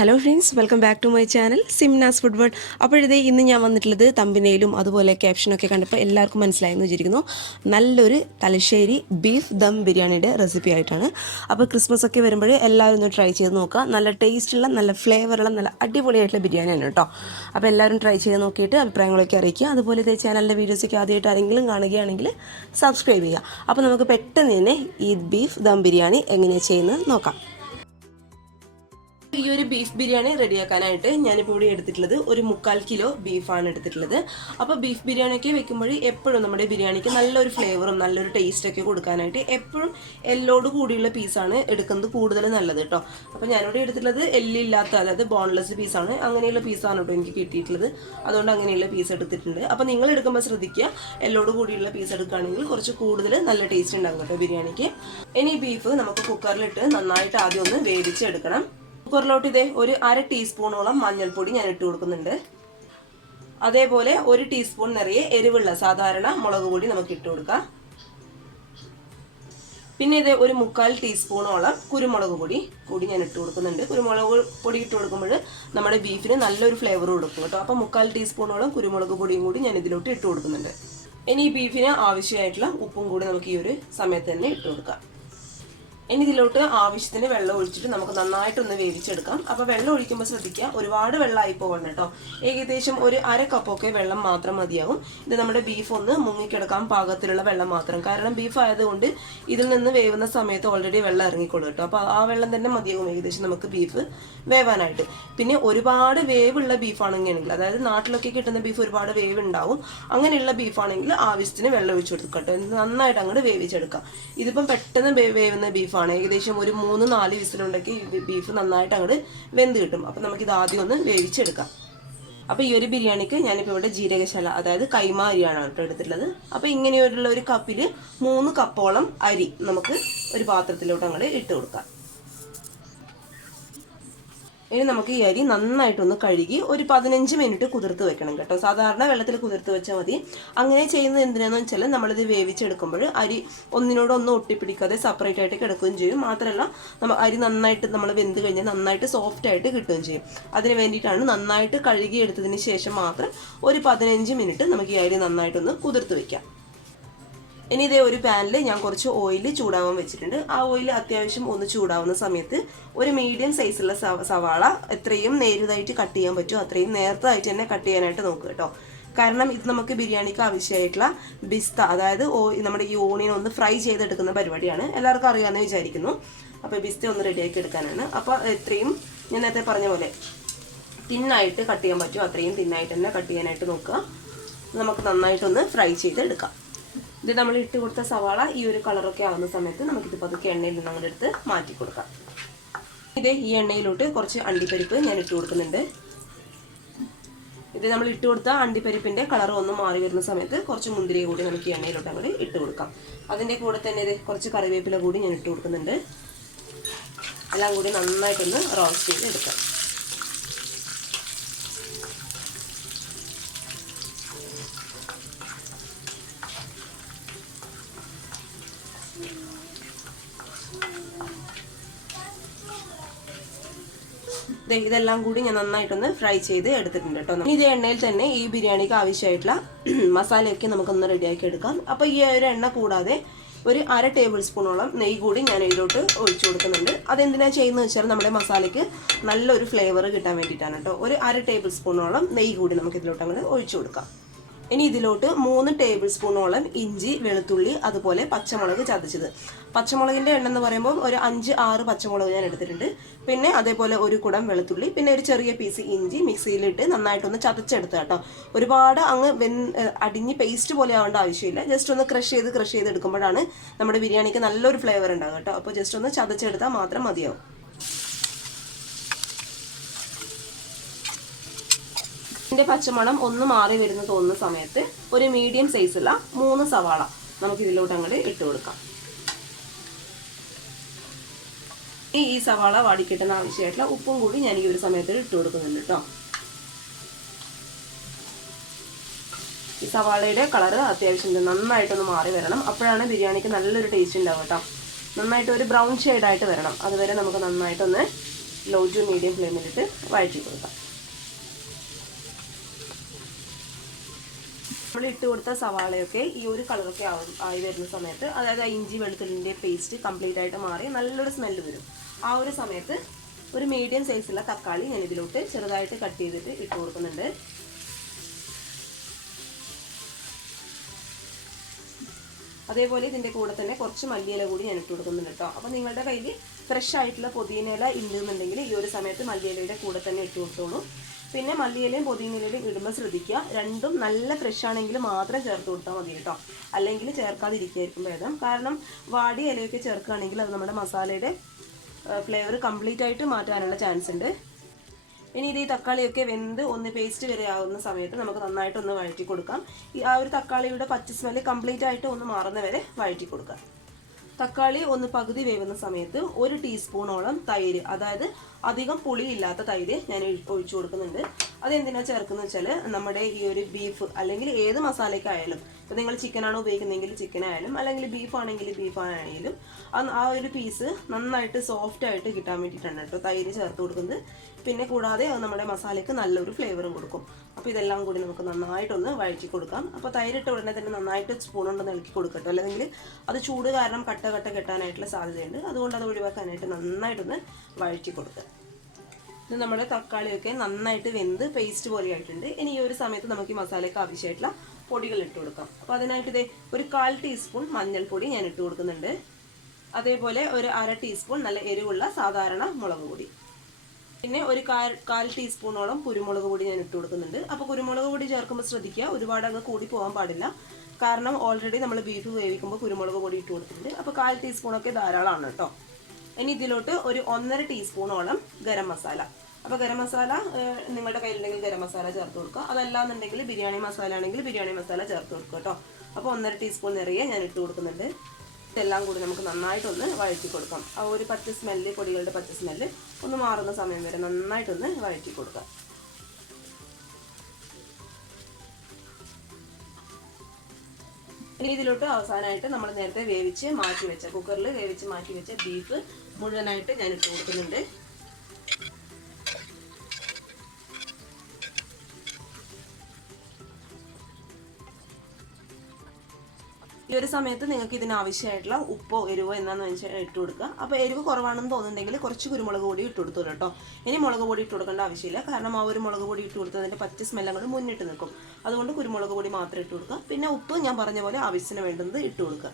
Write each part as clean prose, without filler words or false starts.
Hello friends, welcome back to my channel Simnas Food World. അപ്പോഴേ ഇന്ന് ഞാൻ വന്നിട്ടുള്ളത് തമ്പിനയിലും അതുപോലെ ക്യാപ്ഷനൊക്കെ കണ്ടപ്പോൾ എല്ലാവർക്കും മനസ്സിലായെന്ന് വിചാരിക്കുന്നു. നല്ലൊരു തലശ്ശേരി ബീഫ് ദം ബിരിയാണിയുടെ റെസിപ്പി ആയിട്ടാണ്. അപ്പോൾ ക്രിസ്മസ് ഒക്കെ വരുമ്പോൾ എല്ലാവരും ഒന്ന് ട്രൈ ചെയ്ത് നോക്കുക. നല്ല ടേസ്റ്റുള്ള, നല്ല ഫ്ലേവറുള്ള, നല്ല അടിപൊളിയായിട്ടുള്ള ബിരിയാണിയാണ് കേട്ടോ. അപ്പോൾ എല്ലാവരും ട്രൈ ചെയ്ത് നോക്കിയിട്ട് അഭിപ്രായങ്ങളൊക്കെ അറിയിക്കുക. അതുപോലെ ഇതേ ചാനലിൻ്റെ വീഡിയോസൊക്കെ ആദ്യമായിട്ട് ആരെങ്കിലും കാണുകയാണെങ്കിൽ സബ്സ്ക്രൈബ് ചെയ്യുക. അപ്പോൾ നമുക്ക് പെട്ടെന്ന് തന്നെ ഈ ബീഫ് ദം ബിരിയാണി എങ്ങനെയാണ് ചെയ്യുന്നത് നോക്കാം. ഈ ഒരു ബീഫ് ബിരിയാണി റെഡിയാക്കാനായിട്ട് ഞാനിപ്പോൾ ഇവിടെ എടുത്തിട്ടുള്ളത് ഒരു 3/4 കിലോ ബീഫാണ് എടുത്തിട്ടുള്ളത്. അപ്പോൾ ബീഫ് ബിരിയാണിയൊക്കെ വെക്കുമ്പോൾ എപ്പോഴും നമ്മുടെ ബിരിയാണിക്ക് നല്ലൊരു ഫ്ലേവറും നല്ലൊരു ടേസ്റ്റൊക്കെ കൊടുക്കാനായിട്ട് എപ്പോഴും എല്ലോട് കൂടിയുള്ള പീസാണ് എടുക്കുന്നത് കൂടുതൽ നല്ലത് കേട്ടോ. അപ്പോൾ ഞാനിവിടെ എടുത്തിട്ടുള്ളത് എല്ലില്ലാത്ത, അതായത് ബോൺലെസ് പീസാണ്. അങ്ങനെയുള്ള പീസാണ് കേട്ടോ എനിക്ക് കിട്ടിയിട്ടുള്ളത്. അതുകൊണ്ട് അങ്ങനെയുള്ള പീസ് എടുത്തിട്ടുണ്ട്. അപ്പോൾ നിങ്ങൾ എടുക്കുമ്പോൾ ശ്രദ്ധിക്കുക, എല്ലോട് കൂടിയുള്ള പീസ് എടുക്കുകയാണെങ്കിൽ കുറച്ച് കൂടുതൽ നല്ല ടേസ്റ്റ് ഉണ്ടാകും കേട്ടോ ബിരിയാണിക്ക്. ഇനി ബീഫ് നമുക്ക് കുക്കറിലിട്ട് നന്നായിട്ട് ആദ്യം ഒന്ന് വേവിച്ചെടുക്കണം. കുക്കറിലോട്ട് ഇതേ ഒരു 1/2 ടീസ്പൂണോളം മഞ്ഞൾപ്പൊടി ഞാൻ ഇട്ട് കൊടുക്കുന്നുണ്ട്. അതേപോലെ 1 ടീസ്പൂൺ നിറയെ എരിവുള്ള സാധാരണ മുളക് പൊടി നമുക്ക് ഇട്ട് കൊടുക്കാം. പിന്നെ ഇത് ഒരു 1/4 ടീസ്പൂണോളം കുരുമുളക് പൊടി കൂടി ഞാൻ ഇട്ട് കൊടുക്കുന്നുണ്ട്. കുരുമുളക് പൊടി ഇട്ട് കൊടുക്കുമ്പോൾ നമ്മുടെ ബീഫിന് നല്ലൊരു ഫ്ലേവർ കൊടുക്കും കേട്ടോ. അപ്പോൾ 1/4 ടീസ്പൂണോളം കുരുമുളക് പൊടിയും കൂടി ഞാൻ ഇതിലോട്ട് ഇട്ട് കൊടുക്കുന്നുണ്ട്. ഇനി ഈ ബീഫിന് ആവശ്യമായിട്ടുള്ള ഉപ്പും കൂടി നമുക്ക് ഈ ഒരു സമയത്ത് തന്നെ ഇട്ട് കൊടുക്കാം. ഇനി ഇതിലോട്ട് ആവശ്യത്തിന് വെള്ളം ഒഴിച്ചിട്ട് നമുക്ക് നന്നായിട്ടൊന്ന് വേവിച്ചെടുക്കാം. അപ്പോൾ വെള്ളം ഒഴിക്കുമ്പോൾ ശ്രദ്ധിക്കുക, ഒരുപാട് വെള്ളമായി പോകണം കേട്ടോ. ഏകദേശം ഒരു 1/2 കപ്പൊക്കെ വെള്ളം മാത്രം മതിയാവും. ഇത് നമ്മുടെ ബീഫ് ഒന്ന് മുങ്ങിക്കിടക്കാൻ പാകത്തിലുള്ള വെള്ളം മാത്രം. കാരണം ബീഫ് ആയതുകൊണ്ട് ഇതിൽ നിന്ന് വേവുന്ന സമയത്ത് ഓൾറെഡി വെള്ളം ഇറങ്ങിക്കൊള്ളും കേട്ടോ. അപ്പോൾ ആ വെള്ളം തന്നെ മതിയാവും ഏകദേശം നമുക്ക് ബീഫ് വേവാനായിട്ട്. പിന്നെ ഒരുപാട് വേവുള്ള ബീഫാണെങ്കിൽ, അതായത് നാട്ടിലൊക്കെ കിട്ടുന്ന ബീഫ് ഒരുപാട് വേവ് ഉണ്ടാവും. അങ്ങനെയുള്ള ബീഫാണെങ്കിൽ ആവശ്യത്തിന് വെള്ളം ഒഴിച്ചു കൊടുക്കാം കേട്ടോ. നന്നായിട്ട് അങ്ങോട്ട് വേവിച്ചെടുക്കാം. ഇതിപ്പം പെട്ടെന്ന് വേവുന്ന ബീഫാണ്. ഏകദേശം ഒരു 3-4 വിസിലുണ്ടെങ്കിൽ ബീഫ് നന്നായിട്ട് അങ്ങോട്ട് വെന്ത് കിട്ടും. അപ്പം നമുക്കിത് ആദ്യം ഒന്ന് വേവിച്ചെടുക്കാം. അപ്പോൾ ഈ ഒരു ബിരിയാണിക്ക് ഞാനിപ്പോൾ ഇവിടെ ജീരകശാല, അതായത് കൈമ അരിയാണ് കേട്ടോ എടുത്തിട്ടുള്ളത്. അപ്പോൾ ഇങ്ങനെയുള്ള ഒരു കപ്പിൽ 3 കപ്പോളം അരി നമുക്ക് ഒരു പാത്രത്തിലോട്ട് അങ്ങോട്ട് ഇട്ട് കൊടുക്കാം. ഇനി നമുക്ക് ഈ അരി നന്നായിട്ടൊന്ന് കഴുകി ഒരു 15 മിനിറ്റ് കുതിർത്ത് വെക്കണം കേട്ടോ. സാധാരണ വെള്ളത്തിൽ കുതിർത്ത് വെച്ചാൽ മതി. അങ്ങനെ ചെയ്യുന്നത് എന്തിനാന്ന് വെച്ചാൽ നമ്മളിത് വേവിച്ചെടുക്കുമ്പോൾ അരി ഒന്നിനോടൊന്നും ഒട്ടിപ്പിടിക്കാതെ സെപ്പറേറ്റ് ആയിട്ട് കിടക്കുകയും ചെയ്യും. മാത്രമല്ല അരി നന്നായിട്ട് നമ്മൾ വെന്ത് കഴിഞ്ഞാൽ നന്നായിട്ട് സോഫ്റ്റ് ആയിട്ട് കിട്ടുകയും ചെയ്യും. അതിന് വേണ്ടിയിട്ടാണ് നന്നായിട്ട് കഴുകി എടുത്തതിന് ശേഷം മാത്രം ഒരു 15 മിനിറ്റ് നമുക്ക് ഈ അരി നന്നായിട്ടൊന്ന് കുതിർത്ത് വെക്കാം. ഇനി ഇതേ ഒരു പാനിൽ ഞാൻ കുറച്ച് ഓയിൽ ചൂടാവാൻ വെച്ചിട്ടുണ്ട്. ആ ഓയിൽ അത്യാവശ്യം ഒന്ന് ചൂടാവുന്ന സമയത്ത് ഒരു മീഡിയം സൈസുള്ള സവാള എത്രയും നേരിയതായിട്ട് കട്ട് ചെയ്യാൻ പറ്റുമോ അത്രയും നേരത്തായിട്ട് തന്നെ കട്ട് ചെയ്യാനായിട്ട് നോക്കുക കേട്ടോ. കാരണം ഇത് നമുക്ക് ബിരിയാണിക്ക് ആവശ്യമായിട്ടുള്ള ബിസ്ത, അതായത് നമ്മുടെ ഈ ഓണിയൻ ഒന്ന് ഫ്രൈ ചെയ്തെടുക്കുന്ന പരിപാടിയാണ്. എല്ലാവർക്കും അറിയാമെന്ന് വിചാരിക്കുന്നു. അപ്പോൾ ബിസ്ത ഒന്ന് റെഡിയാക്കി എടുക്കാനാണ്. അപ്പോൾ എത്രയും ഞാൻ നേരത്തെ പറഞ്ഞ പോലെ തിന്നായിട്ട് കട്ട് ചെയ്യാൻ പറ്റുമോ അത്രയും തിന്നായിട്ട് തന്നെ കട്ട് ചെയ്യാനായിട്ട് നോക്കുക. നമുക്ക് നന്നായിട്ടൊന്ന് ഫ്രൈ ചെയ്തെടുക്കാം. ഇത് നമ്മൾ ഇട്ട് കൊടുത്ത സവാള ഈ ഒരു കളറൊക്കെ ആവുന്ന സമയത്ത് നമുക്കിത് പതുക്കെ എണ്ണയിൽ നിന്ന് അങ്ങോട്ട് എടുത്ത് മാറ്റി കൊടുക്കാം. ഇത് ഈ എണ്ണയിലോട്ട് കുറച്ച് അണ്ടിപ്പരിപ്പ് ഞാൻ ഇട്ട് കൊടുക്കുന്നുണ്ട്. ഇത് നമ്മൾ ഇട്ട് കൊടുത്ത അണ്ടിപ്പരിപ്പിൻ്റെ കളർ ഒന്ന് മാറി വരുന്ന സമയത്ത് കുറച്ച് മുന്തിരി കൂടി നമുക്ക് ഈ എണ്ണയിലോട്ട് അങ്ങോട്ട് ഇട്ട് കൊടുക്കാം. അതിൻ്റെ കൂടെ തന്നെ ഇത് കുറച്ച് കറിവേപ്പില കൂടി ഞാൻ ഇട്ട് കൊടുക്കുന്നുണ്ട്. എല്ലാം കൂടി നന്നായിട്ടൊന്ന് റോസ്റ്റ് ചെയ്ത് എടുക്കാം. ഇതെല്ലാം കൂടി ഞാൻ നന്നായിട്ടൊന്ന് ഫ്രൈ ചെയ്ത് എടുത്തിട്ടുണ്ട് കേട്ടോ. ഇതേ എണ്ണയിൽ തന്നെ ഈ ബിരിയാണിക്ക് ആവശ്യമായിട്ടുള്ള മസാലയൊക്കെ നമുക്കൊന്ന് റെഡിയാക്കി എടുക്കാം. അപ്പോൾ ഈ ഒരു എണ്ണ കൂടാതെ ഒരു 1/2 ടേബിൾ സ്പൂണോളം നെയ്യ് കൂടി ഞാൻ ഇതിലോട്ട് ഒഴിച്ചു കൊടുക്കുന്നുണ്ട്. അതെന്തിനാണ് ചെയ്യുന്നത് വെച്ചാൽ നമ്മുടെ മസാലയ്ക്ക് നല്ലൊരു ഫ്ലേവർ കിട്ടാൻ വേണ്ടിയിട്ടാണ് കേട്ടോ. ഒരു 1/2 ടേബിൾ സ്പൂണോളം നെയ്യ് കൂടി നമുക്ക് ഇതിലോട്ട് അങ്ങോട്ട് ഒഴിച്ചു കൊടുക്കാം. ഇനി ഇതിലോട്ട് 3 ടേബിൾ സ്പൂണോളം ഇഞ്ചി, വെളുത്തുള്ളി, അതുപോലെ പച്ചമുളക് ചതച്ചത്. പച്ചമുളകിൻ്റെ എണ്ണം എന്ന് പറയുമ്പോൾ ഒരു 5-6 പച്ചമുളക് ഞാൻ എടുത്തിട്ടുണ്ട്. പിന്നെ അതേപോലെ ഒരു കുടം വെളുത്തുള്ളി, പിന്നെ ഒരു ചെറിയ പീസ് ഇഞ്ചി മിക്സിയിലിട്ട് നന്നായിട്ടൊന്ന് ചതച്ചെടുത്ത് കേട്ടോ. ഒരുപാട് അങ്ങ് അടിഞ്ഞ് പേസ്റ്റ് പോലെ ആവേണ്ട ആവശ്യമില്ല. ജസ്റ്റ് ഒന്ന് ക്രഷ് ചെയ്ത് എടുക്കുമ്പോഴാണ് നമ്മുടെ ബിരിയാണിക്ക് നല്ലൊരു ഫ്ലേവർ ഉണ്ടാകും കേട്ടോ. അപ്പോൾ ജസ്റ്റ് ഒന്ന് ചതച്ചെടുത്താൽ മാത്രം മതിയാവും. ഇതിൻ്റെ പച്ചമണം ഒന്ന് മാറി വരുന്ന തോന്നുന്ന സമയത്ത് ഒരു മീഡിയം സൈസുള്ള 3 സവാള നമുക്ക് ഇതിലോട്ട് അങ്ങോട്ട് ഇട്ട് കൊടുക്കാം. ഈ സവാള വാടിക്കിട്ടുന്ന ആവശ്യമായിട്ടുള്ള ഉപ്പും കൂടി ഞാൻ ഈ ഒരു സമയത്ത് ഇട്ട് കൊടുക്കുന്നുണ്ട് കേട്ടോ. ഈ സവാളയുടെ കളർ അത്യാവശ്യം നന്നായിട്ടൊന്ന് മാറി വരണം. അപ്പോഴാണ് ബിരിയാണിക്ക് നല്ലൊരു ടേസ്റ്റ് ഉണ്ടാവും കേട്ടോ. നന്നായിട്ട് ഒരു ബ്രൗൺ ഷെയ്ഡായിട്ട് വരണം. അതുവരെ നമുക്ക് നന്നായിട്ടൊന്ന് ലോ ടു മീഡിയം ഫ്ലെയിമിലിട്ട് വഴറ്റി കൊടുക്കാം. നമ്മൾ ഇട്ട് കൊടുത്ത സവാളയൊക്കെ ഈ ഒരു കളറൊക്കെ ആയി വരുന്ന സമയത്ത്, അതായത് ഇഞ്ചി വെളുത്തുള്ളിൻ്റെ പേസ്റ്റ് കംപ്ലീറ്റ് ആയിട്ട് മാറി നല്ലൊരു സ്മെല്ല് വരും. ആ ഒരു സമയത്ത് ഒരു മീഡിയം സൈസുള്ള തക്കാളി ഞാൻ ഇതിലോട്ട് ചെറുതായിട്ട് കട്ട് ചെയ്തിട്ട് ഇട്ട് കൊടുക്കുന്നുണ്ട്. അതേപോലെ ഇതിൻ്റെ കൂടെ തന്നെ കുറച്ച് മല്ലിയില കൂടി ഞാൻ ഇട്ട് കൊടുക്കുന്നുണ്ട് കേട്ടോ. അപ്പോൾ നിങ്ങളുടെ കയ്യിൽ ഫ്രഷ് ആയിട്ടുള്ള പുതിനയില ഉണ്ടെന്നുണ്ടെങ്കിൽ ഈ ഒരു സമയത്ത് മല്ലിയിലയുടെ കൂടെ തന്നെ ഇട്ട് കൊടുത്തോളൂ. പിന്നെ മല്ലിയിലയും പുതിനയിലയും ഇടുമ്പോൾ ശ്രദ്ധിക്കുക, രണ്ടും നല്ല ഫ്രഷ് ആണെങ്കിൽ മാത്രം ചേർത്ത് കൊടുത്താൽ മതി കേട്ടോ. അല്ലെങ്കിൽ ചേർക്കാതിരിക്കുകയായിരിക്കും ഭേദം. കാരണം വാടിയ ഇലയൊക്കെ ചേർക്കുകയാണെങ്കിൽ അത് നമ്മുടെ മസാലയുടെ ഫ്ലേവർ കംപ്ലീറ്റ് ആയിട്ട് മാറ്റാനുള്ള ചാൻസ് ഉണ്ട്. ഇനി ഇത് ഈ തക്കാളിയൊക്കെ വെന്ത് ഒന്ന് പേസ്റ്റ് വരെ ആവുന്ന സമയത്ത് നമുക്ക് നന്നായിട്ടൊന്ന് വഴറ്റി കൊടുക്കാം. ആ ഒരു തക്കാളിയുടെ പച്ച സ്മെല്ല് കംപ്ലീറ്റ് ആയിട്ട് ഒന്ന് മാറുന്നവരെ വഴറ്റി കൊടുക്കാം. തക്കാളി ഒന്ന് പകുതി വേവുന്ന സമയത്ത് 1 ടീസ്പൂണോളം തൈര്, അതായത് അധികം പുളിയില്ലാത്ത തൈര് ഞാൻ ഒഴിച്ചു കൊടുക്കുന്നുണ്ട്. അതെന്തിനാണ് ചേർക്കുന്നത് വെച്ചാൽ നമ്മുടെ ഈ ഒരു ബീഫ് അല്ലെങ്കിൽ ഏത് മസാലയ്ക്കായാലും, ഇപ്പോൾ നിങ്ങൾ ചിക്കനാണോ ഉപയോഗിക്കുന്നതെങ്കിൽ ചിക്കനായാലും അല്ലെങ്കിൽ ബീഫാണെങ്കിൽ ബീഫാണെങ്കിലും ആ ഒരു പീസ് നന്നായിട്ട് സോഫ്റ്റ് ആയിട്ട് കിട്ടാൻ വേണ്ടിയിട്ടാണ് കേട്ടോ തൈര് ചേർത്ത് കൊടുക്കുന്നത്. പിന്നെ കൂടാതെ അത് നമ്മുടെ മസാലയ്ക്ക് നല്ലൊരു ഫ്ലേവറും കൊടുക്കും. അപ്പോൾ ഇതെല്ലാം കൂടി നമുക്ക് നന്നായിട്ടൊന്ന് വഴറ്റി കൊടുക്കാം. അപ്പോൾ തൈരിട്ട ഉടനെ തന്നെ നന്നായിട്ട് സ്പൂൺ കൊണ്ടൊന്ന് ഇളക്കി കൊടുക്കട്ടോ, അല്ലെങ്കിൽ അത് ചൂട് കാരണം കട്ട കെട്ടാനായിട്ടുള്ള സാധ്യതയുണ്ട്. അതുകൊണ്ട് അത് ഒഴിവാക്കാനായിട്ട് നന്നായിട്ടൊന്ന് വഴറ്റി കൊടുക്കുക. ഇത് നമ്മുടെ തക്കാളിയൊക്കെ നന്നായിട്ട് വെന്ത് പേസ്റ്റ് പോലെ ആയിട്ടുണ്ട്. ഇനി ഈ ഒരു സമയത്ത് നമുക്ക് ഈ മസാലയ്ക്ക് ആവശ്യമായിട്ടുള്ള പൊടികൾ ഇട്ട് കൊടുക്കാം. അപ്പോൾ അതിനായിട്ട് ഇതേ ഒരു 1/4 ടീസ്പൂൺ മഞ്ഞൾപ്പൊടി ഞാൻ ഇട്ട് കൊടുക്കുന്നുണ്ട്. അതേപോലെ ഒരു 1/2 ടീസ്പൂൺ നല്ല എരിവുള്ള സാധാരണ മുളക് പൊടി, പിന്നെ ഒരു 1/4 ടീസ്പൂണോളം കുരുമുളക് പൊടി ഞാൻ ഇട്ട് കൊടുക്കുന്നുണ്ട്. അപ്പോൾ കുരുമുളക് പൊടി ചേർക്കുമ്പോൾ ശ്രദ്ധിക്കുക, ഒരുപാട് അങ്ങ് കൂടി പോകാൻ പാടില്ല. കാരണം ഓൾറെഡി നമ്മൾ ബീഫ് വേവിക്കുമ്പോൾ കുരുമുളക് പൊടി ഇട്ട് കൊടുത്തിട്ടുണ്ട്. അപ്പോൾ 1/4 ടീസ്പൂണൊക്കെ ധാരാളമാണ് കേട്ടോ. ഇനി ഇതിലോട്ട് ഒരു 1.5 ടീസ്പൂണോളം ഗരം മസാല. അപ്പോൾ ഗരം മസാല നിങ്ങളുടെ കയ്യിലുണ്ടെങ്കിൽ ഗരം മസാല ചേർത്ത് കൊടുക്കുക. അതല്ലാന്നുണ്ടെങ്കിൽ ബിരിയാണി മസാല ആണെങ്കിൽ ബിരിയാണി മസാല ചേർത്ത് കൊടുക്കുക കേട്ടോ. അപ്പോൾ 1.5 ടീസ്പൂൺ നിറയെ ഞാൻ ഇട്ട് കൊടുക്കുന്നുണ്ട്. ഇതെല്ലാം കൂടി നമുക്ക് നന്നായിട്ടൊന്ന് വഴറ്റി കൊടുക്കാം. ആ ഒരു പച്ച സ്മെല്ല്, പൊടികളുടെ പച്ച സ്മെല്ല് ഒന്ന് മാറുന്ന സമയം വരെ നന്നായിട്ടൊന്ന് വഴറ്റി കൊടുക്കാം. ഇനി ഇതിലോട്ട് അവസാനമായിട്ട് നമ്മൾ നേരത്തെ വേവിച്ച് മാറ്റി വെച്ച, കുക്കറിൽ വേവിച്ച് മാറ്റി വെച്ച ബീഫ് മുഴുവനായിട്ട് ഞാൻ ഇട്ട് കൊടുക്കുന്നുണ്ട്. ഈ ഒരു സമയത്ത് നിങ്ങൾക്ക് ഇതിനാവശ്യമായിട്ടുള്ള ഉപ്പോ എരിവോ എന്താണെന്ന് വെച്ചാൽ ഇട്ട് കൊടുക്കുക. അപ്പോൾ എരിവ് കുറവാണെന്ന് തോന്നുന്നുണ്ടെങ്കിൽ കുറച്ച് കുരുമുളക് പൊടി ഇട്ട് കൊടുത്തു കേട്ടോ. ഇനി മുളക് പൊടി ഇട്ട് കൊടുക്കേണ്ട ആവശ്യമില്ല, കാരണം ആ ഒരു മുളക് പൊടി ഇട്ട് കൊടുത്തതിൻ്റെ പച്ച സ്മെല്ലങ്ങൾ മുന്നിട്ട് നിൽക്കും. അതുകൊണ്ട് കുരുമുളക് പൊടി മാത്രം ഇട്ട് കൊടുക്കുക. പിന്നെ ഉപ്പ് ഞാൻ പറഞ്ഞ പോലെ ആവശ്യത്തിന് വേണ്ടുന്നത് ഇട്ട് കൊടുക്കുക.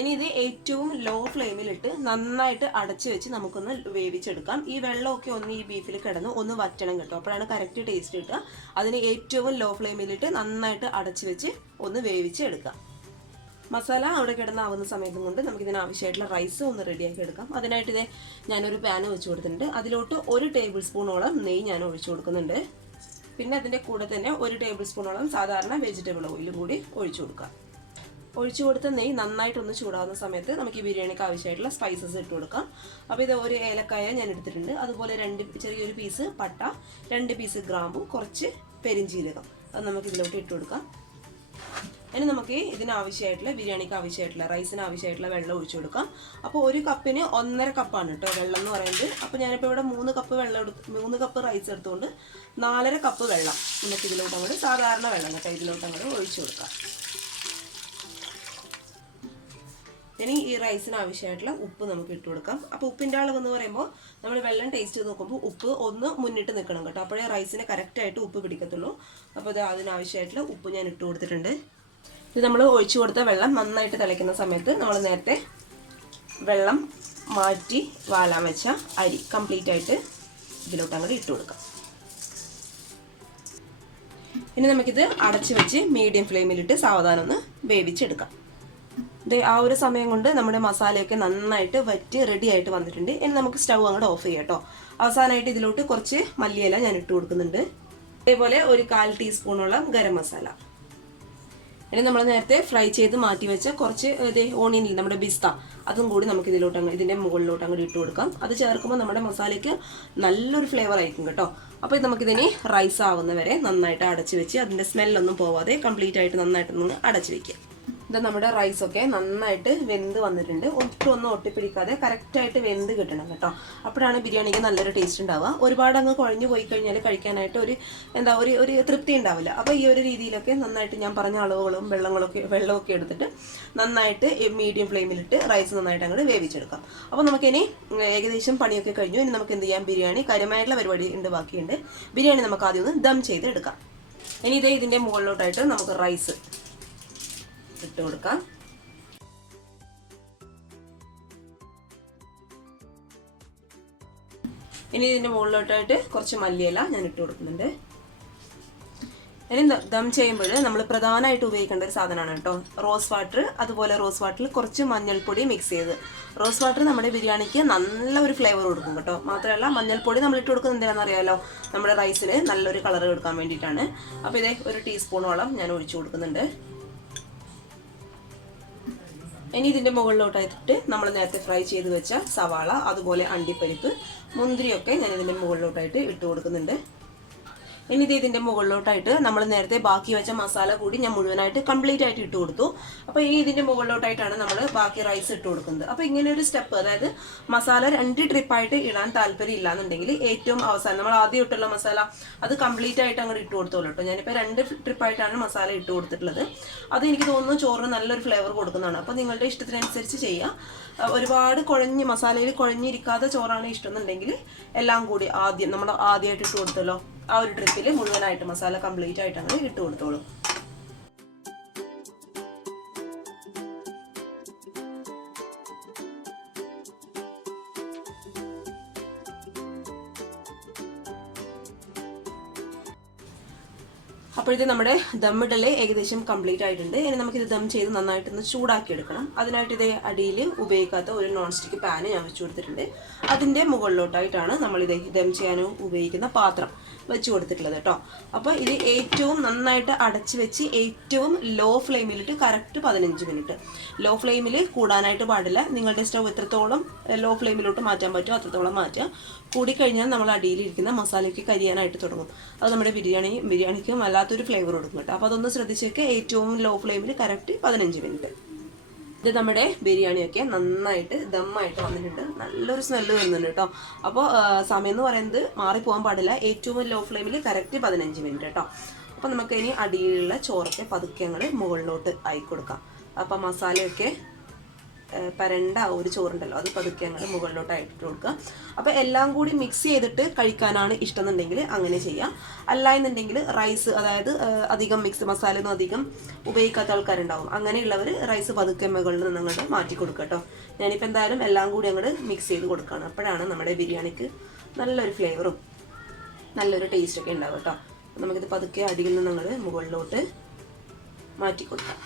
ഇനി ഇത് ഏറ്റവും ലോ ഫ്ലെയിമിലിട്ട് നന്നായിട്ട് അടച്ചു വെച്ച് നമുക്കൊന്ന് വേവിച്ചെടുക്കാം. ഈ വെള്ളമൊക്കെ ഒന്ന് ഈ ബീഫിൽ കിടന്ന് ഒന്ന് വറ്റണം കേട്ടോ, അപ്പോഴാണ് കറക്റ്റ് ടേസ്റ്റ് കിട്ടുക. അതിന് ഏറ്റവും ലോ ഫ്ലെയിമിലിട്ട് നന്നായിട്ട് അടച്ചു വെച്ച് ഒന്ന് വേവിച്ചെടുക്കാം. മസാല അവിടെ കിടന്നാവുന്ന സമയത്തും കൊണ്ട് നമുക്കിതിനാവശ്യമായിട്ടുള്ള റൈസ് ഒന്ന് റെഡിയാക്കി എടുക്കാം. അതിനായിട്ട് ഇതേ ഞാനൊരു പാന് വെച്ച് കൊടുത്തിട്ടുണ്ട്. അതിലോട്ട് 1 ടേബിൾ സ്പൂണോളം നെയ്യ് ഞാൻ ഒഴിച്ചു കൊടുക്കുന്നുണ്ട്. പിന്നെ അതിൻ്റെ കൂടെ തന്നെ 1 ടേബിൾ സ്പൂണോളം സാധാരണ വെജിറ്റബിൾ ഓയിലും കൂടി ഒഴിച്ചു കൊടുക്കാം. ഒഴിച്ചു കൊടുത്ത നെയ്യ് നന്നായിട്ടൊന്ന് ചൂടാകുന്ന സമയത്ത് നമുക്ക് ഈ ബിരിയാണിക്ക് ആവശ്യമായിട്ടുള്ള സ്പൈസസ് ഇട്ട് കൊടുക്കാം. അപ്പോൾ ഇത് ഒരു ഏലക്കായ ഞാൻ എടുത്തിട്ടുണ്ട്. അതുപോലെ ചെറിയൊരു പീസ് പട്ട, 2 പീസ് ഗ്രാമ്പു, കുറച്ച് പെരിഞ്ചീരകം, അത് നമുക്ക് ഇതിലോട്ട് ഇട്ട് കൊടുക്കാം. ഇനി നമുക്ക് ഇതിനാവശ്യമായിട്ടുള്ള ബിരിയാണിക്ക് ആവശ്യമായിട്ടുള്ള റൈസിന് ആവശ്യമായിട്ടുള്ള വെള്ളം ഒഴിച്ചു കൊടുക്കാം. അപ്പോൾ 1 കപ്പിന് 1.5 കപ്പാണ് കേട്ടോ വെള്ളം എന്ന് പറയുന്നത്. അപ്പോൾ ഞാനിപ്പോൾ ഇവിടെ 3 കപ്പ് വെള്ളം 3 കപ്പ് റൈസ് എടുത്തുകൊണ്ട് 4.5 കപ്പ് വെള്ളം നമുക്ക് ഇതിലോട്ട് അങ്ങോട്ട് സാധാരണ വെള്ളം കേട്ടോ ഇതിലോട്ട് അങ്ങോട്ട് ഒഴിച്ചു കൊടുക്കാം. ഇനി ഈ റൈസിന് ആവശ്യമായിട്ടുള്ള ഉപ്പ് നമുക്ക് ഇട്ട് കൊടുക്കാം. അപ്പോൾ ഉപ്പിൻ്റെ അളവെന്ന് പറയുമ്പോൾ നമ്മൾ വെള്ളം ടേസ്റ്റ് ചെയ്ത് നോക്കുമ്പോൾ ഉപ്പ് ഒന്ന് മുന്നിട്ട് നിൽക്കണം കേട്ടോ, അപ്പോഴേ റൈസിന് കറക്റ്റായിട്ട് ഉപ്പ് പിടിക്കത്തുള്ളൂ. അപ്പോൾ ഇത് അതിനാവശ്യമായിട്ടുള്ള ഉപ്പ് ഞാൻ ഇട്ട് കൊടുത്തിട്ടുണ്ട്. ഇത് നമ്മൾ ഒഴിച്ചു കൊടുത്ത വെള്ളം നന്നായിട്ട് തിളയ്ക്കുന്ന സമയത്ത് നമ്മൾ നേരത്തെ വെള്ളം മാറ്റി വാലാൻ വെച്ച അരി കംപ്ലീറ്റ് ആയിട്ട് ഇതിലോട്ട് അങ്ങോട്ട് ഇട്ട് കൊടുക്കാം. ഇനി നമുക്കിത് അടച്ചു വെച്ച് മീഡിയം ഫ്ലെയിമിലിട്ട് സാവധാനം ഒന്ന് വേവിച്ചെടുക്കാം. ഇത് ആ ഒരു സമയം കൊണ്ട് നമ്മുടെ മസാലയൊക്കെ നന്നായിട്ട് വറ്റി റെഡി ആയിട്ട് വന്നിട്ടുണ്ട്. ഇനി നമുക്ക് സ്റ്റൗ അങ്ങോട്ട് ഓഫ് ചെയ്യാം കേട്ടോ. അവസാനമായിട്ട് ഇതിലോട്ട് കുറച്ച് മല്ലിയില ഞാൻ ഇട്ട് കൊടുക്കുന്നുണ്ട്. അതേപോലെ ഒരു 1/4 ടീസ്പൂണോളം ഗരം മസാല. ഇനി നമ്മൾ നേരത്തെ ഫ്രൈ ചെയ്ത് മാറ്റി വെച്ച കുറച്ച് ഓണിയനിൽ നമ്മുടെ പിസ്ത, അതും കൂടി നമുക്ക് ഇതിലോട്ട് ഇതിൻ്റെ മുകളിലോട്ട് അങ്ങോട്ട് ഇട്ട് കൊടുക്കാം. അത് ചേർക്കുമ്പോൾ നമ്മുടെ മസാലയ്ക്ക് നല്ലൊരു ഫ്ലേവർ ആയിരിക്കും കേട്ടോ. അപ്പോൾ ഇത് നമുക്കിതിന് റൈസ് ആവുന്നവരെ നന്നായിട്ട് അടച്ചു വെച്ച് അതിൻ്റെ സ്മെല്ലൊന്നും പോവാതെ കംപ്ലീറ്റ് ആയിട്ട് നന്നായിട്ടൊന്ന് അടച്ചു വയ്ക്കുക. ഇത് നമ്മുടെ റൈസൊക്കെ നന്നായിട്ട് വെന്ത് വന്നിട്ടുണ്ട്. ഒന്നും ഒട്ടിപ്പിടിക്കാതെ കറക്റ്റായിട്ട് വെന്ത് കിട്ടണം കേട്ടോ. അപ്പോഴാണ് ബിരിയാണിക്ക് നല്ലൊരു ടേസ്റ്റ് ഉണ്ടാവുക. ഒരുപാട് അങ്ങ് കുഴഞ്ഞു പോയി കഴിഞ്ഞാൽ കഴിക്കാനായിട്ട് ഒരു തൃപ്തി ഉണ്ടാവില്ല. അപ്പോൾ ഈ ഒരു രീതിയിലൊക്കെ നന്നായിട്ട് ഞാൻ പറഞ്ഞ അളവുകളും വെള്ളമൊക്കെ എടുത്തിട്ട് നന്നായിട്ട് മീഡിയം ഫ്ലെയിമിലിട്ട് റൈസ് നന്നായിട്ട് അങ്ങോട്ട് വേവിച്ചെടുക്കാം. അപ്പോൾ നമുക്കിനി ഏകദേശം പണിയൊക്കെ കഴിഞ്ഞു. ഇനി നമുക്ക് എന്ത് ചെയ്യാം, ബിരിയാണി കാര്യമായിട്ടുള്ള പരിപാടി ബാക്കിയുണ്ട്. ബിരിയാണി നമുക്ക് ആദ്യം ഒന്ന് ദം ചെയ്ത് എടുക്കാം. ഇനി ഇതിൻ്റെ മുകളിലോട്ടായിട്ട് നമുക്ക് റൈസ് ഇട്ട് കൊടുക്കാം. ഇനി ഇതിൻ്റെ മുകളിലോട്ടായിട്ട് കുറച്ച് മല്ലിയില ഞാൻ ഇട്ട് കൊടുക്കുന്നുണ്ട്. ഇനി ദം ചെയ്യുമ്പോൾ നമ്മൾ പ്രധാനമായിട്ട് ഉപയോഗിക്കേണ്ട ഒരു സാധനമാണ് കേട്ടോ, റോസ് വാട്ടർ. അതുപോലെ റോസ് വാട്ടറിൽ കുറച്ച് മഞ്ഞൾപ്പൊടി മിക്സ് ചെയ്ത്. റോസ് വാട്ടർ നമ്മുടെ ബിരിയാണിക്ക് നല്ല ഒരു ഫ്ലേവർ കൊടുക്കും കേട്ടോ. മാത്രമല്ല മഞ്ഞൾപ്പൊടി നമ്മൾ ഇട്ട് കൊടുക്കുന്നത് എന്താണെന്ന് അറിയാമല്ലോ, നമ്മുടെ റൈസിന് നല്ലൊരു കളർ കൊടുക്കാൻ വേണ്ടിയിട്ടാണ്. അപ്പോൾ ഇതേ ഒരു ടീസ്പൂണോളം ഞാൻ ഒഴിച്ചു കൊടുക്കുന്നുണ്ട്. ഇനി ഇതിൻ്റെ മുകളിലോട്ടായിട്ട് നമ്മൾ നേരത്തെ ഫ്രൈ ചെയ്ത് വെച്ച സവാള, അതുപോലെ അണ്ടിപ്പരിപ്പ്, മുന്തിരിയൊക്കെ ഞാൻ ഇതിൻ്റെ മുകളിലോട്ടായിട്ട് ഇട്ട് കൊടുക്കുന്നുണ്ട്. ഇനി ഇതിൻ്റെ മുകളിലോട്ടായിട്ട് നമ്മൾ നേരത്തെ ബാക്കി വെച്ച മസാല കൂടി ഞാൻ മുഴുവനായിട്ട് കംപ്ലീറ്റ് ആയിട്ട് ഇട്ട് കൊടുത്തു. അപ്പോൾ ഈ ഇതിൻ്റെ മുകളിലോട്ടായിട്ടാണ് നമ്മൾ ബാക്കി റൈസ് ഇട്ട് കൊടുക്കുന്നത്. അപ്പോൾ ഇങ്ങനെ ഒരു സ്റ്റെപ്പ്, അതായത് മസാല 2 ട്രിപ്പായിട്ട് ഇടാൻ താല്പര്യം ഇല്ലാന്നുണ്ടെങ്കിൽ ഏറ്റവും അവസാനം നമ്മൾ ആദ്യം ഇട്ടുള്ള മസാല അത് കംപ്ലീറ്റ് ആയിട്ട് അങ്ങോട്ട് ഇട്ട് കൊടുത്തോളൂ കേട്ടോ. ഞാനിപ്പോൾ 2 ട്രിപ്പായിട്ടാണ് മസാല ഇട്ട് കൊടുത്തിട്ടുള്ളത്. അത് എനിക്ക് തോന്നുന്നു ചോറിന് നല്ലൊരു ഫ്ലേവർ കൊടുക്കുന്നതാണ്. അപ്പോൾ നിങ്ങളുടെ ഇഷ്ടത്തിനനുസരിച്ച് ചെയ്യുക. ഒരുപാട് മസാലയിൽ കുഴഞ്ഞിരിക്കാതെ ചോറാണ് ഇഷ്ടമെന്നുണ്ടെങ്കിൽ എല്ലാം കൂടി നമ്മൾ ആദ്യമായിട്ട് ഇട്ട് കൊടുത്തല്ലോ, ആ ഒരു ട്രിപ്പിൽ മുഴുവനായിട്ട് മസാല കംപ്ലീറ്റ് ആയിട്ട് അങ്ങനെ ഇട്ട് കൊടുത്തോളൂ. അപ്പോഴത്തെ നമ്മുടെ ദമ്മിടല് ഏകദേശം കംപ്ലീറ്റ് ആയിട്ടുണ്ട്. ഇനി നമുക്കിത് ദം ചെയ്ത് നന്നായിട്ടൊന്ന് ചൂടാക്കി എടുക്കണം. അതിനായിട്ട് ഇതേ അടിയിൽ ഉപയോഗിക്കാത്ത ഒരു നോൺ സ്റ്റിക്ക് പാന് ഞാൻ വെച്ച് കൊടുത്തിട്ടുണ്ട്. അതിൻ്റെ മുകളിലോട്ടായിട്ടാണ് നമ്മളിത് ദം ചെയ്യാൻ ഉപയോഗിക്കുന്ന പാത്രം വെച്ച് കൊടുത്തിട്ടുള്ളത് കേട്ടോ. അപ്പോൾ ഇത് ഏറ്റവും നന്നായിട്ട് അടച്ച് വെച്ച് ഏറ്റവും ലോ ഫ്ലെയിമിലിട്ട് കറക്റ്റ് 15 മിനിറ്റ്. ലോ ഫ്ലെയിമിൽ കൂടാനായിട്ട് പാടില്ല. നിങ്ങളുടെ സ്റ്റവ് എത്രത്തോളം ലോ ഫ്ലെയിമിലോട്ട് മാറ്റാൻ പറ്റുമോ അത്രത്തോളം മാറ്റുക. കൂടിക്കഴിഞ്ഞാൽ നമ്മൾ അടിയിലിരിക്കുന്ന മസാലയ്ക്ക് കരിയാനായിട്ട് തുടങ്ങും. അത് നമ്മുടെ ബിരിയാണിക്ക് വല്ലാത്തൊരു ഫ്ലേവർ കൊടുക്കും കേട്ടോ. അപ്പോൾ അതൊന്ന് ശ്രദ്ധിച്ചൊക്കെ ഏറ്റവും ലോ ഫ്ലെയിമിൽ കറക്റ്റ് 15 മിനിറ്റ്. ഇത് നമ്മുടെ ബിരിയാണിയൊക്കെ നന്നായിട്ട് ദമ്മായിട്ട് വന്നിട്ടുണ്ട്. നല്ലൊരു സ്മെല്ല് വരുന്നുണ്ട് കേട്ടോ. അപ്പോൾ സമയം എന്ന് പറയുന്നത് മാറിപ്പോകാൻ പാടില്ല. ഏറ്റവും ലോ ഫ്ലെയിമിൽ കറക്റ്റ് 15 മിനിറ്റ് കേട്ടോ. അപ്പോൾ നമുക്ക് ഇനി അടിയിലുള്ള ചോറൊക്കെ പതുക്കെ അങ്ങോട്ട് മുകളിലോട്ട് ആയി കൊടുക്കാം. അപ്പോൾ മസാലയൊക്കെ പരണ്ട ഒരു ചോറുണ്ടല്ലോ, അത് പതുക്കെ അങ്ങോട്ട് മുകളിലോട്ടായിട്ട് കൊടുക്കുക. അപ്പോൾ എല്ലാം കൂടി മിക്സ് ചെയ്തിട്ട് കഴിക്കാനാണ് ഇഷ്ടമെന്നുണ്ടെങ്കിൽ അങ്ങനെ ചെയ്യാം. അല്ല എന്നുണ്ടെങ്കിൽ റൈസ്, അതായത് അധികം മസാലയൊന്നും അധികം ഉപയോഗിക്കാത്ത ആൾക്കാരുണ്ടാവും. അങ്ങനെയുള്ളവർ റൈസ് പതുക്കെ മുകളിൽ നിന്ന് അങ്ങോട്ട് മാറ്റി കൊടുക്കുക കേട്ടോ. ഞാനിപ്പോൾ എന്തായാലും എല്ലാം കൂടി അങ്ങോട്ട് മിക്സ് ചെയ്ത് കൊടുക്കുകയാണ്. അപ്പോഴാണ് നമ്മുടെ ബിരിയാണിക്ക് നല്ലൊരു ഫ്ലേവറും നല്ലൊരു ടേസ്റ്റൊക്കെ ഉണ്ടാവും കേട്ടോ. നമുക്കിത് പതുക്കെ അടിയിൽ നിന്ന് അങ്ങോട്ട് മുകളിലോട്ട് മാറ്റി കൊടുക്കാം.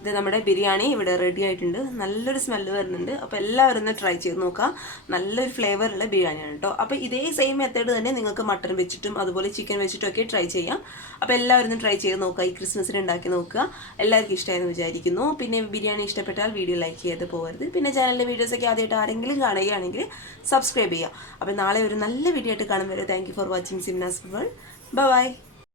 ഇത് നമ്മുടെ ബിരിയാണി ഇവിടെ റെഡി ആയിട്ടുണ്ട്. നല്ലൊരു സ്മെല്ല് വരുന്നുണ്ട്. അപ്പോൾ എല്ലാവരും ഒന്ന് ട്രൈ ചെയ്ത് നോക്കുക. നല്ലൊരു ഫ്ലേവറുള്ള ബിരിയാണിയാണ് കേട്ടോ. അപ്പോൾ ഇതേ സെയിം മെത്തേഡ് തന്നെ നിങ്ങൾക്ക് മട്ടൺ വെച്ചിട്ടും അതുപോലെ ചിക്കൻ വെച്ചിട്ടും ഒക്കെ ട്രൈ ചെയ്യാം. അപ്പോൾ എല്ലാവരും ഒന്ന് ട്രൈ ചെയ്ത് നോക്കുക. ഈ ക്രിസ്മസിന് ഉണ്ടാക്കി നോക്കുക. എല്ലാവർക്കും ഇഷ്ടമായെന്ന് വിചാരിക്കുന്നു. പിന്നെ ബിരിയാണി ഇഷ്ടപ്പെട്ടാൽ വീഡിയോ ലൈക്ക് ചെയ്ത് പോകരുത്. പിന്നെ ചാനലിലെ വീഡിയോസൊക്കെ ആദ്യമായിട്ട് ആരെങ്കിലും കാണുകയാണെങ്കിൽ സബ്സ്ക്രൈബ് ചെയ്യുക. അപ്പോൾ നാളെ ഒരു നല്ല വീഡിയോ ആയിട്ട് കാണും വരെ thank you for watching Simnas World. By.